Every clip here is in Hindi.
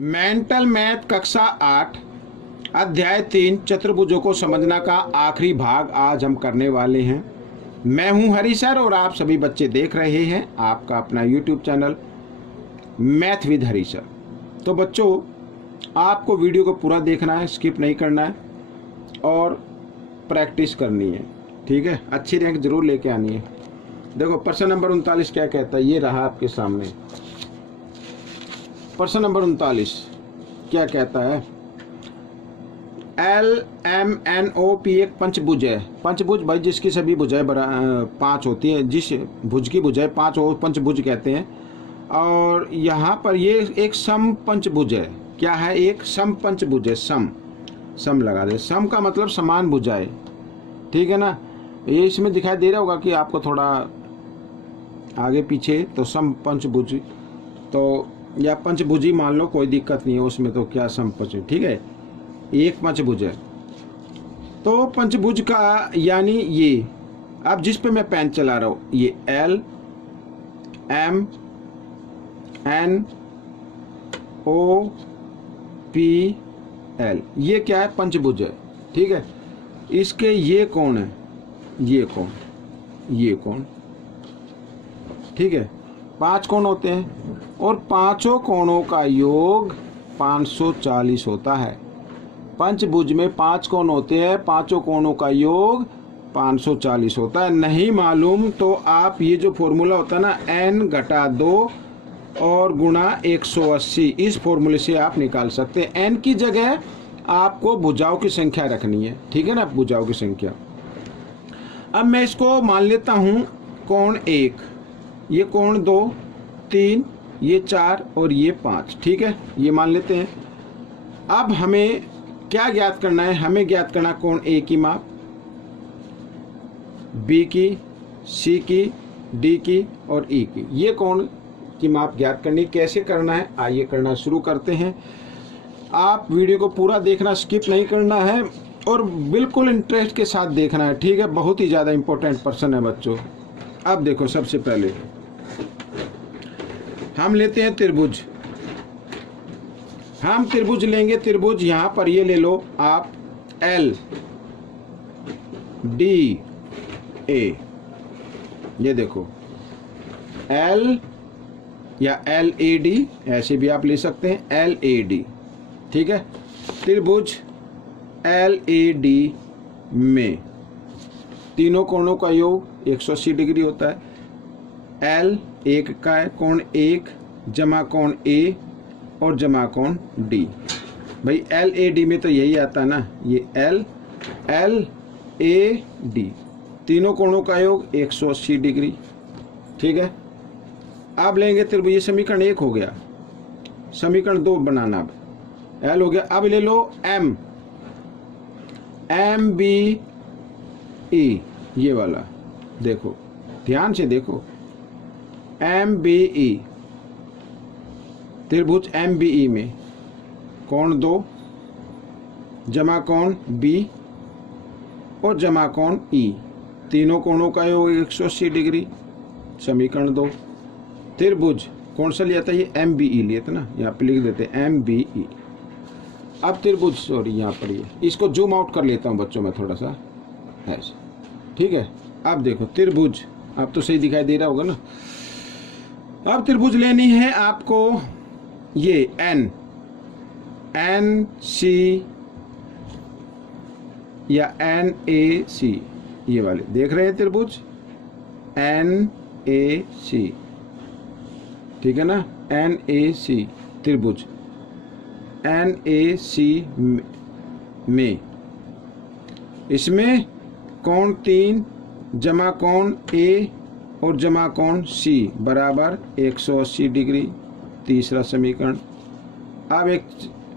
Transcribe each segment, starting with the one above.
मेंटल मैथ कक्षा 8 अध्याय 3 चतुर्भुजों को समझना का आखिरी भाग आज हम करने वाले हैं। मैं हूं हरी सर और आप सभी बच्चे देख रहे हैं आपका अपना YouTube channel math with Hari sir. तो बच्चों, आपको वीडियो को पूरा देखना है, स्किप नहीं करना है और प्रैक्टिस करनी है। ठीक है, अच्छी रैंक जरूर लेके आनी है। देखो प्रश्न नंबर 39 क्या कहता है, ये रहा आपके सामने। प्रश्न नंबर 39 क्या कहता है, LMNOP एक पंचभुज है। पंचभुज भाई जिसकी सभी भुजाएं 5 होती हैं, जिस भुज की भुजाएं 5 हो पंचभुज कहते हैं। और यहाँ पर ये एक सम पंचभुज है। क्या है? एक सम पंचभुज है। सम लगा दे। सम का मतलब समान भुजाएं। ठीक है ना, ये इसमें दिखाई दे रहा होगा कि आपको थोड़ा आगे पीछे। तो सम पंचभुज तो या पंचभुजी मान लो, कोई दिक्कत नहीं है उसमें। तो क्या समपंच, ठीक है, एक पंचभुज है। तो पंचभुज का यानी ये, अब जिस पे मैं पेन चला रहा हूं, ये LMNOP ये क्या है? पंचभुज है। ठीक है, इसके ये कौन है? ये कौन। ठीक है, 5 कोण होते हैं और पांचों कोणों का योग 540 होता है। पंचभुज में 5 कोण होते हैं, पांचों कोणों का योग 540 होता है। नहीं मालूम तो आप ये जो फॉर्मूला होता है ना, n-2 और गुणा 180, इस फॉर्मूले से आप निकाल सकते हैं। n की जगह आपको भुजाओं की संख्या रखनी है। ठीक है ना, भुजाओं की संख्या। अब मैं इसको मान लेता हूं कोण 1, ये कोण 2, 3, ये 4 और ये 5। ठीक है, ये मान लेते हैं। अब हमें क्या ज्ञात करना है? हमें ज्ञात करना कोण A की माप, B की, C की, D की और E की। ये कोण की माप ज्ञात करनी। कैसे करना है, आइए करना शुरू करते हैं। आप वीडियो को पूरा देखना, स्किप नहीं करना है और बिल्कुल इंटरेस्ट के साथ देखना है। ठीक है, बहुत ही ज़्यादा इंपॉर्टेंट प्रश्न है बच्चों। अब देखो, सबसे पहले हम लेते हैं त्रिभुज। हम त्रिभुज लेंगे। त्रिभुज यहां पर ये ले लो आप, LDA। ये देखो L या LAD, ऐसे भी आप ले सकते हैं, LAD। ठीक है, त्रिभुज LAD में तीनों कोणों का योग 180 डिग्री होता है। L एक का है, कोण 1 जमा कोण A और जमा कोण D। भाई LAD में तो यही आता है ना, ये LAD, तीनों कोणों का योग 180 डिग्री। ठीक है, अब लेंगे त्रिभुज। ये समीकरण 1 हो गया। समीकरण 2 बनाना। अब L हो गया। अब ले लो MBE, ये वाला देखो, ध्यान से देखो, MBE, त्रिभुज MBE में कोण 2 जमा कोण B और जमा कोण E, तीनों कोणों का योग 180 डिग्री। समीकरण 2। त्रिभुज कौन सा लिया था? ये MBE लिया था ना, यहाँ पे लिख देते MBE। अब त्रिभुज, सॉरी यहाँ पर ये, इसको जूम आउट कर लेता हूँ बच्चों में थोड़ा सा ऐसे। ठीक है, अब देखो त्रिभुज, अब तो सही दिखाई दे रहा होगा ना। अब त्रिभुज लेनी है आपको, ये NC या NAC, ये वाले देख रहे हैं त्रिभुज NAC। ठीक है ना, NAC त्रिभुज NAC में इसमें कोण 3 जमा कोण A और जमा कोण C बराबर 180 डिग्री। तीसरा समीकरण। अब एक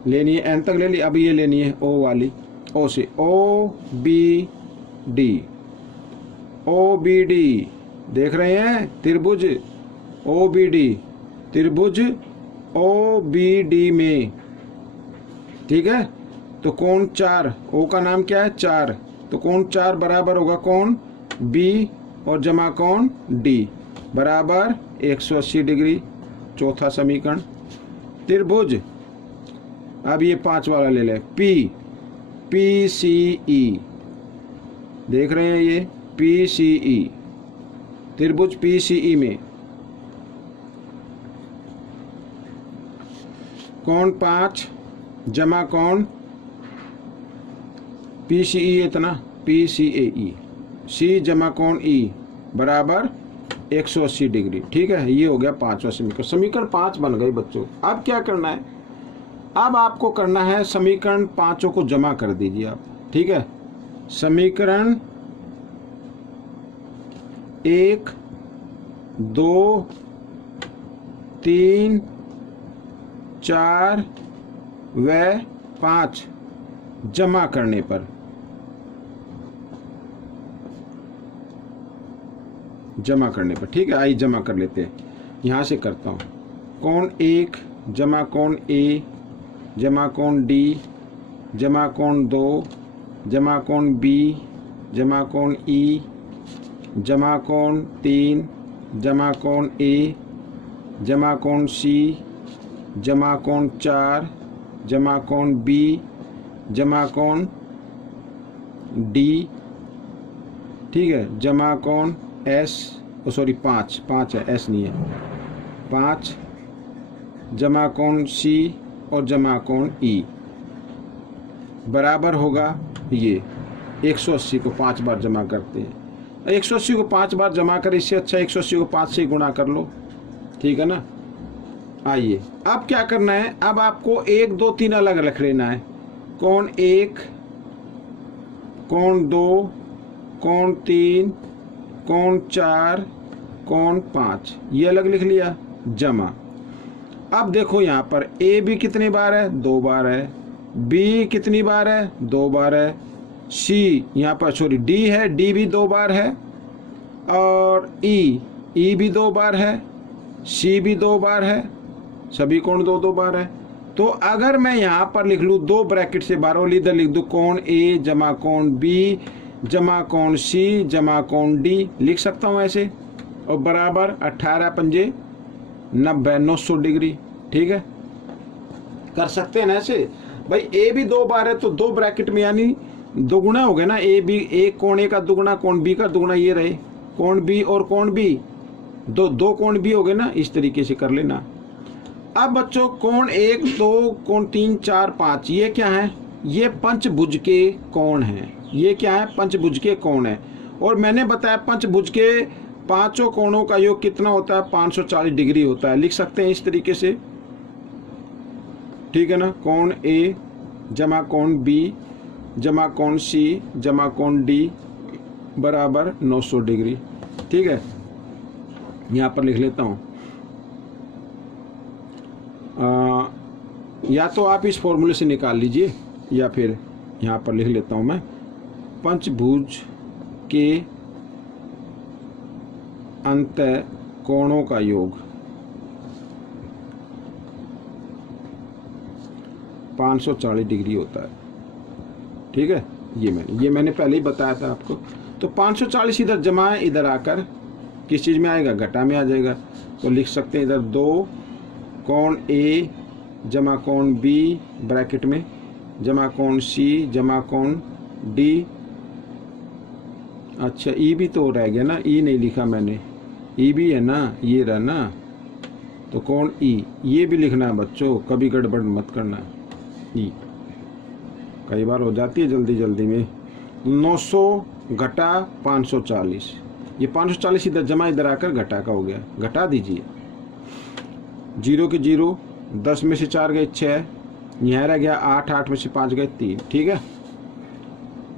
लेनी है, n तक ले ली। अब ये लेनी है O वाली, O से OBD। OBD देख रहे हैं, त्रिभुज OBD, त्रिभुज OBD में। ठीक है, तो कोण 4, O का नाम क्या है? 4, तो कोण 4 बराबर होगा कोण B और जमा कोण D बराबर 180 डिग्री। चौथा समीकरण, त्रिभुज अब ये 5 वाला ले लें, PCE, देख रहे हैं ये PCE, त्रिभुज PCE में कोण 5 जमा कोण PCE इतना PCAE, C जमा कोण E बराबर 180 डिग्री। ठीक है, ये हो गया 5वां समीकरण। समीकरण 5 बन गई बच्चों। अब क्या करना है, अब आपको करना है समीकरण 5 को जमा कर दीजिए आप। ठीक है, समीकरण 1 2 3 4 व 5 जमा करने पर, ठीक है, आइए जमा कर लेते हैं। यहां से करता हूं, कोण 1 जमा कोण A जमा कोण D जमा कोण 2 जमा कोण B जमा कोण E जमा कोण 3 जमा कोण A जमा कोण C जमा कोण 4 जमा कोण B जमा कोण D, ठीक है, जमा कोण S, सॉरी 5 है, S नहीं है, 5 जमा कोण C और जमा कोण E बराबर होगा ये 180 को 5 बार जमा करते हैं। 180 को 5 बार जमा कर, इससे अच्छा 180 को 5 से गुणा कर लो। ठीक है ना। आइए अब क्या करना है, अब आपको 1 2 3 अलग रख लेना है। कोण 1 कोण 2 कोण 3 कोण 4 कोण 5 ये अलग लिख लिया, जमा। अब देखो यहाँ पर ए भी कितनी बार है, 2 बार है, बी कितनी बार है, 2 बार है, सी यहाँ पर सॉरी डी है, डी भी 2 बार है, और ई भी 2 बार है, सी भी 2 बार है, सभी कोण 2 2 बार है। तो अगर मैं यहाँ पर लिख लूँ 2 ब्रैकेट से बार इधर लिख दूँ, कोण ए जमा कोण बी जमा कोण सी जमा कोण डी लिख सकता हूँ ऐसे, और बराबर 18 पंजे 90 900 डिग्री। ठीक है, कर सकते हैं ना ऐसे। भाई ए भी 2 बार है तो 2 ब्रैकेट में यानी 2 गुना हो गया ना, ए बी, एक कोण ए का दुगुना कोण बी का दुगुना, ये रहे कोण बी और कोण बी, दो कोण बी हो गए ना, इस तरीके से कर लेना। अब बच्चों कोण 1 2 कोण 3 4 5 ये क्या है, ये पंचभुज के कोण हैं। ये क्या है, पंचभुज के कोण है। और मैंने बताया पंचभुज के 5 कोणों का योग कितना होता है, 540 डिग्री होता है। लिख सकते हैं इस तरीके से, ठीक है ना। कोण ए जमा कोण बी जमा कोण सी जमा कोण डी बराबर 900 डिग्री। ठीक है, यहाँ पर लिख लेता हूँ। या तो आप इस फॉर्मूले से निकाल लीजिए, या फिर यहाँ पर लिख लेता हूँ मैं, पंचभुज के अंतः कोणों का योग 540 डिग्री होता है। ठीक है, ये मैंने पहले ही बताया था आपको। तो 540 इधर जमा है, इधर आकर किस चीज़ में आएगा, घटा में आ जाएगा। तो लिख सकते हैं इधर 2 कोण ए जमा कोण बी ब्रैकेट में जमा कोण सी जमा कोण डी। अच्छा ई भी तो रह गया ना, ई नहीं लिखा मैंने, ई भी है ना, ये रहा ना। तो कोण ई ये भी लिखना है बच्चों, कभी गड़बड़ मत करना। ई कई बार हो जाती है जल्दी जल्दी में। 900 घटा 540, ये 540 इधर जमा, इधर आकर घटा का हो गया, घटा दीजिए। 0 के 0, 10 में से 4 गए 6, यहाँ रह गया 8, 8 में से 5 गए 3। ठीक है,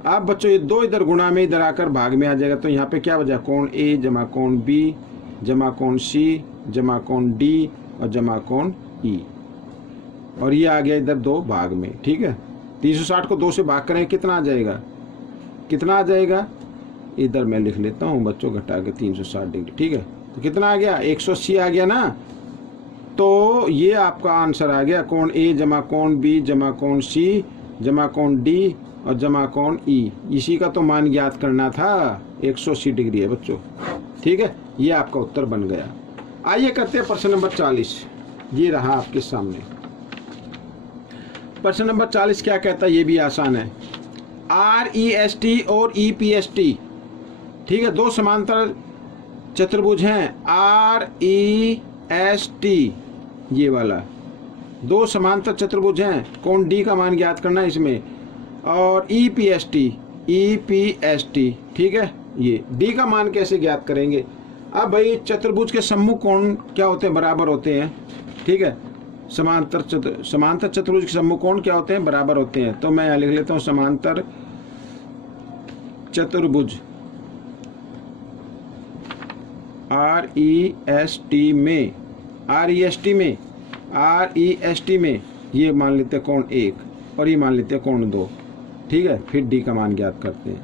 अब बच्चों ये 2 इधर गुणा में इधर आकर भाग में आ जाएगा। तो यहाँ पे क्या बचा, कोण ए जमा कोण बी जमा कोण सी जमा कोण डी और जमा कोण ई, और ये आ गया इधर 2 भाग में। ठीक है, 360 को 2 से भाग करें कितना आ जाएगा, कितना आ जाएगा, इधर मैं लिख लेता हूँ बच्चों, घटा के 360 डिग्री। ठीक है, तो कितना आ गया, 180 आ गया ना। तो ये आपका आंसर आ गया, कोण ए जमा कोण बी जमा कोण सी जमा कोण डी और जमा कोण ई। इसी का तो मान ज्ञात करना था, 180 डिग्री है बच्चों। ठीक है, ये आपका उत्तर बन गया। आइए करते हैं प्रश्न नंबर 40। ये रहा आपके सामने। प्रश्न नंबर 40 क्या कहता है, ये भी आसान है। REST और EPST, ठीक है, दो समांतर चतुर्भुज हैं। REST ये वाला, दो समांतर चतुर्भुज हैं। कोण D का मान ज्ञात करना है इसमें। और EPST, ठीक है, ये D का मान कैसे ज्ञात करेंगे। अब भाई चतुर्भुज के सम्मुख कोण क्या होते हैं, बराबर होते हैं। ठीक है, समांतर चतुर्भुज के सम्मुख कोण क्या होते हैं, बराबर होते हैं। तो मैं लिख लेता हूं समांतर चतुर्भुज REST में ये मान लेते हैं कोण 1 और ये मान लेते हैं कोण 2। ठीक है, फिर D का मान ज्ञात करते हैं।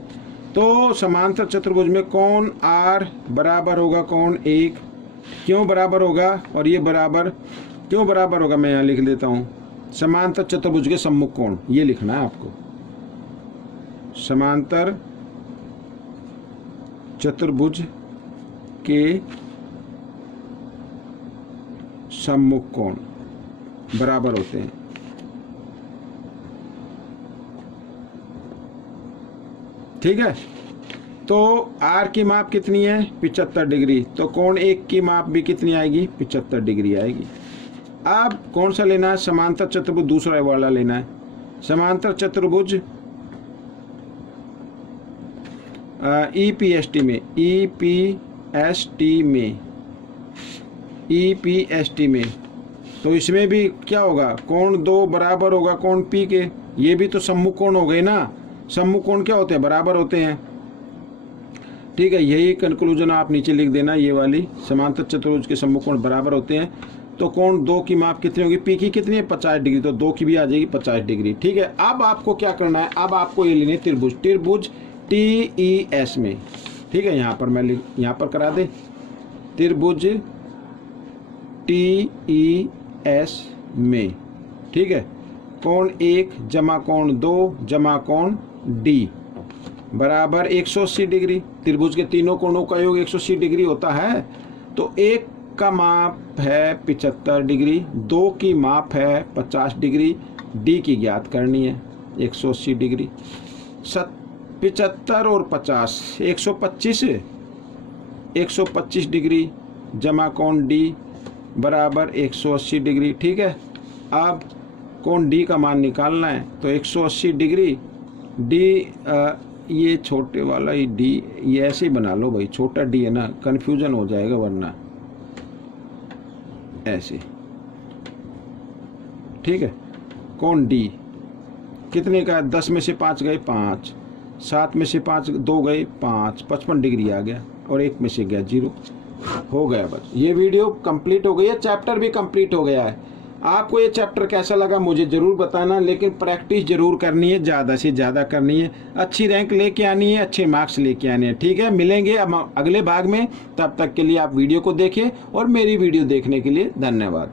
तो समांतर चतुर्भुज में कोण R बराबर होगा कोण 1। क्यों बराबर होगा और ये बराबर क्यों बराबर होगा, मैं यहाँ लिख लेता हूँ। समांतर चतुर्भुज के सम्मुख कोण, ये लिखना है आपको। समांतर चतुर्भुज के सम्मुख कोण बराबर होते हैं। ठीक है, तो R की माप कितनी है, 75 डिग्री। तो कोण 1 की माप भी कितनी आएगी, 75 डिग्री आएगी। अब कौन सा लेना है, समांतर चतुर्भुज दूसरा वाला लेना है। समांतर चतुर्भुज EPST में, तो इसमें भी क्या होगा, कोण 2 बराबर होगा कोण P के। ये भी तो सम्मुख कोण हो गए ना, सम्मुख कोण क्या होते हैं, बराबर होते हैं। ठीक है, यही कंक्लूजन आप नीचे लिख देना, ये वाली समांतर चतुर्भुज के सम्मुख कोण बराबर होते हैं। तो कोण 2 की माप कितनी होगी, P की कितनी है, 50 डिग्री, तो 2 की भी आ जाएगी 50 डिग्री। ठीक है, अब आपको क्या करना है, अब आपको ये लेनी है त्रिभुज TES में। ठीक है, यहाँ पर मैं यहाँ पर करा दे, त्रिभुज TES में। ठीक है, कोण 1 जमा कोण 2 जमा कोण D बराबर 180 डिग्री। त्रिभुज के तीनों कोणों का योग 180 डिग्री होता है। तो 1 का माप है 75 डिग्री, 2 की माप है 50 डिग्री, D की ज्ञात करनी है 180 डिग्री। 75 और 50 125 डिग्री जमा कोण D बराबर 180 डिग्री। ठीक है, अब कोण D का मान निकालना है। तो 180 डिग्री D, ये छोटे वाला ही D, ये ऐसे ही बना लो भाई, छोटा D है ना, कंफ्यूजन हो जाएगा वरना, ऐसे। ठीक है, कोण D कितने का है, 10 में से 5 गए 5, 7 में से 5 2 गए 5, 55 डिग्री आ गया, और 1 में से गया 0, हो गया। बस ये वीडियो कंप्लीट हो गई है, चैप्टर भी कंप्लीट हो गया है। आपको ये चैप्टर कैसा लगा मुझे ज़रूर बताना, लेकिन प्रैक्टिस जरूर करनी है, ज़्यादा से ज़्यादा करनी है, अच्छी रैंक लेके आनी है, अच्छे मार्क्स लेके आने हैं। ठीक है, मिलेंगे अब अगले भाग में, तब तक के लिए आप वीडियो को देखें और मेरी वीडियो देखने के लिए धन्यवाद।